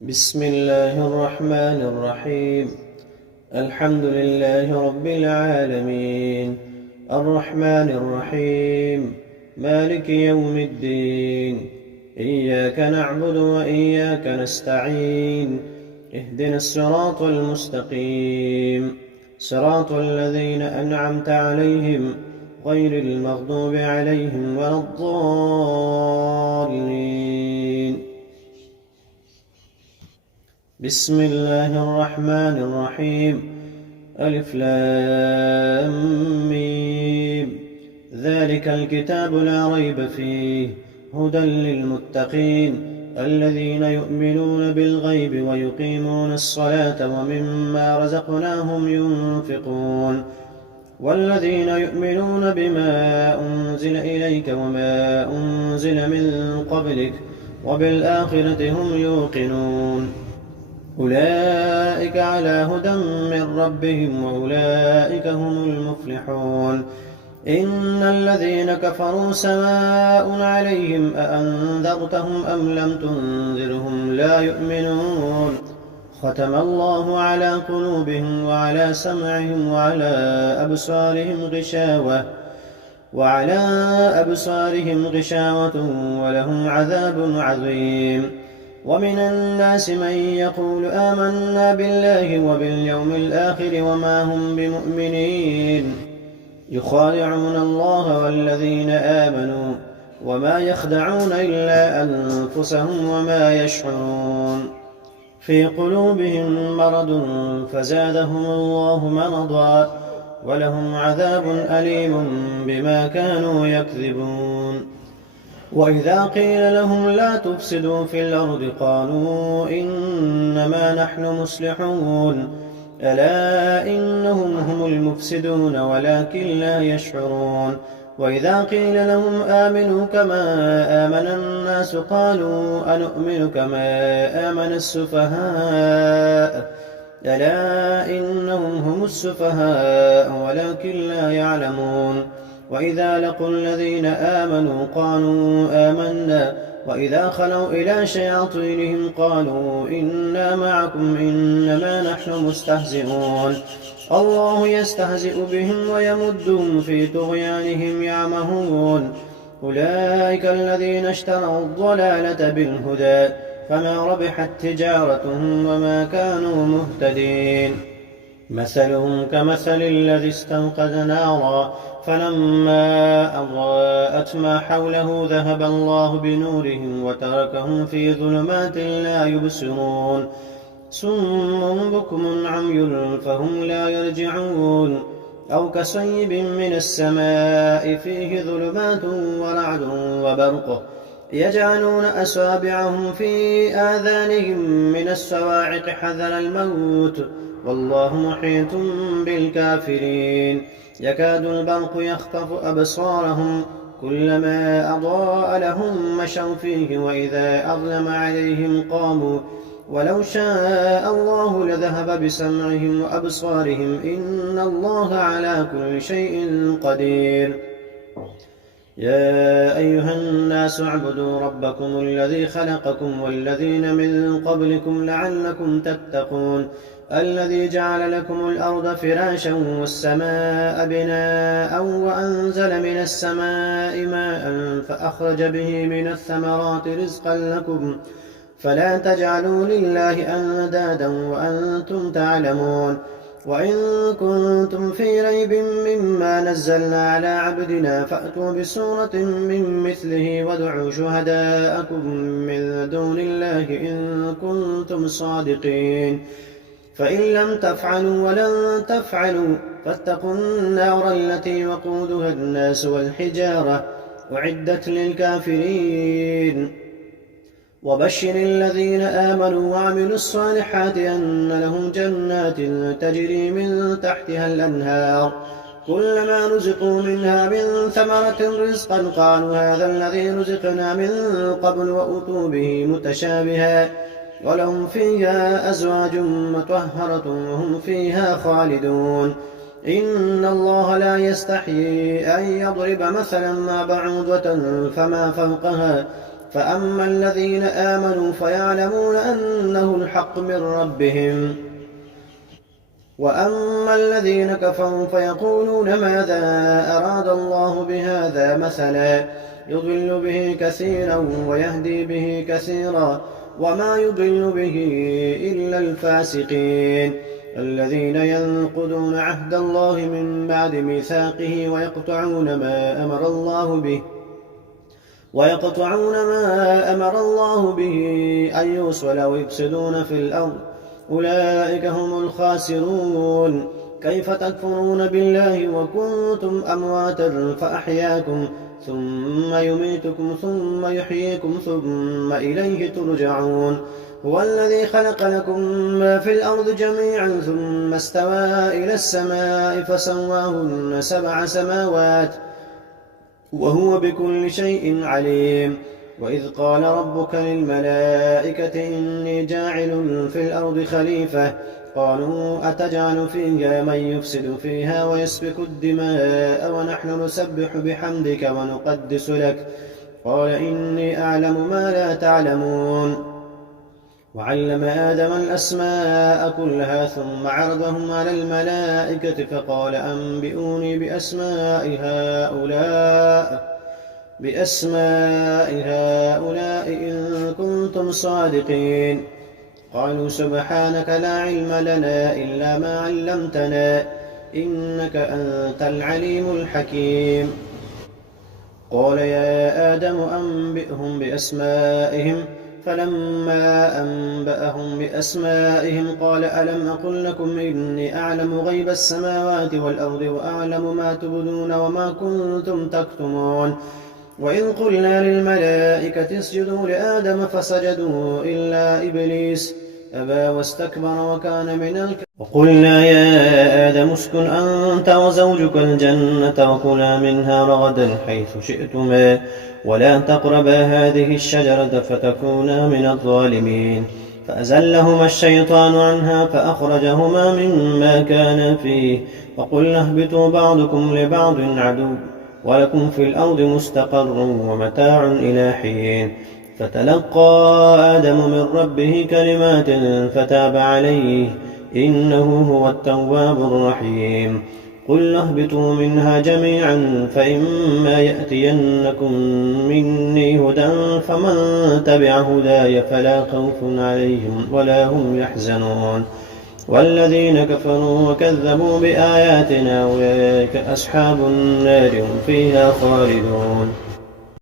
بسم الله الرحمن الرحيم. الحمد لله رب العالمين، الرحمن الرحيم، مالك يوم الدين. إياك نعبد وإياك نستعين. اهدنا الصراط المستقيم، صراط الذين أنعمت عليهم غير المغضوب عليهم ولا الضالين. بسم الله الرحمن الرحيم. ألف لام ميم. ذلك الكتاب لا ريب فيه هدى للمتقين الذين يؤمنون بالغيب ويقيمون الصلاة ومما رزقناهم ينفقون والذين يؤمنون بما أنزل إليك وما أنزل من قبلك وبالآخرة هم يوقنون أولئك على هدى من ربهم وأولئك هم المفلحون. إن الذين كفروا سواء عليهم أأنذرتهم أم لم تنذرهم لا يؤمنون. ختم الله على قلوبهم وعلى سمعهم وعلى أبصارهم غشاوة ولهم عذاب عظيم. ومن الناس من يقول آمنا بالله وباليوم الآخر وما هم بمؤمنين يخادعون الله والذين آمنوا وما يخدعون إلا أنفسهم وما يشعرون. في قلوبهم مرض فزادهم الله مرضا ولهم عذاب أليم بما كانوا يكذبون. وإذا قيل لهم لا تفسدوا في الأرض قالوا إنما نحن مصلحون ألا إنهم هم المفسدون ولكن لا يشعرون. وإذا قيل لهم آمنوا كما آمن الناس قالوا أنؤمن كما آمن السفهاء ألا إنهم هم السفهاء ولكن لا يعلمون. وإذا لقوا الذين آمنوا قالوا آمنا وإذا خلوا إلى شياطينهم قالوا إنا معكم إنما نحن مستهزئون. الله يستهزئ بهم ويمدهم في طغيانهم يعمهون. أولئك الذين اشتروا الضلالة بالهدى فما ربحت تجارتهم وما كانوا مهتدين. مثلهم كمثل الذي استوقد نارا فلما أضاءت ما حوله ذهب الله بنورهم وتركهم في ظلمات لا يبصرون. صم بكم عمي فهم لا يرجعون. أو كصيب من السماء فيه ظلمات ورعد وبرق يجعلون أصابعهم في آذانهم من الصواعق حذر الموت والله محيط بالكافرين. يكاد البرق يخطف أبصارهم كلما أضاء لهم مشوا فيه وإذا أظلم عليهم قاموا ولو شاء الله لذهب بسمعهم وأبصارهم إن الله على كل شيء قدير. يا أيها الناس اعبدوا ربكم الذي خلقكم والذين من قبلكم لعلكم تتقون. الذي جعل لكم الأرض فراشا والسماء بناء وأنزل من السماء ماء فأخرج به من الثمرات رزقا لكم فلا تجعلوا لله أندادا وأنتم تعلمون. وإن كنتم في ريب مما نزلنا على عبدنا فأتوا بسورة من مثله وادعوا شهداءكم من دون الله إن كنتم صادقين. فإن لم تفعلوا ولن تفعلوا فاتقوا النار التي وقودها الناس والحجارة أعدت للكافرين. وبشر الذين آمنوا وعملوا الصالحات أن لهم جنات تجري من تحتها الأنهار كلما رزقوا منها من ثمرة رزقا قالوا هذا الذي رزقنا من قبل وأتوا به متشابها ولهم فيها أزواج مطهرة وهم فيها خالدون. إن الله لا يستحيي أن يضرب مثلا ما بعوضة فما فوقها فأما الذين آمنوا فيعلمون أنه الحق من ربهم، وأما الذين كفروا فيقولون ماذا أراد الله بهذا مثلا يضل به كثيرا ويهدي به كثيرا وما يضل به إلا الفاسقين الذين ينقضون عهد الله من بعد ميثاقه ويقطعون ما أمر الله به أن يوصل ويفسدون في الأرض أولئك هم الخاسرون. كيف تكفرون بالله وكنتم أمواتا فأحياكم ثم يميتكم ثم يحييكم ثم إليه ترجعون. هو الذي خلق لكم ما في الأرض جميعا ثم استوى إلى السماء فسواهن 7 سماوات وهو بكل شيء عليم. وإذ قال ربك للملائكة إني جاعل في الأرض خليفة قالوا أتجعل فيها من يفسد فيها ويسفك الدماء ونحن نسبح بحمدك ونقدس لك قال إني أعلم ما لا تعلمون. وعلم آدم الأسماء كلها ثم عرضهم على الملائكة فقال أنبئوني بأسماء هؤلاء إن كنتم صادقين. قالوا سبحانك لا علم لنا إلا ما علمتنا إنك أنت العليم الحكيم. قال يا آدم أنبئهم بأسمائهم فلما أنبأهم بأسمائهم قال ألم أقل لكم إني أعلم غيب السماوات والأرض وأعلم ما تبدون وما كنتم تكتمون. وإذ قلنا للملائكة اسجدوا لآدم فسجدوا إلا إبليس أبى واستكبر وكان من الكافرين. وقلنا يا آدم اسكن أنت وزوجك الجنة وكلا منها رغدا حيث شئتما ولا تقربا هذه الشجرة فتكونا من الظالمين. فأزلهما الشيطان عنها فأخرجهما مما كانا فيه وقلنا اهبطوا بعضكم لبعض عدو ولكم في الأرض مستقر ومتاع إلى حين. فتلقى آدم من ربه كلمات فتاب عليه إنه هو التواب الرحيم. قل اهبطوا منها جميعا فإما يأتينكم مني هدى فمن تبع هداي فلا خوف عليهم ولا هم يحزنون. والذين كفروا وكذبوا بآياتنا أولئك أصحاب النار هم فيها خالدون.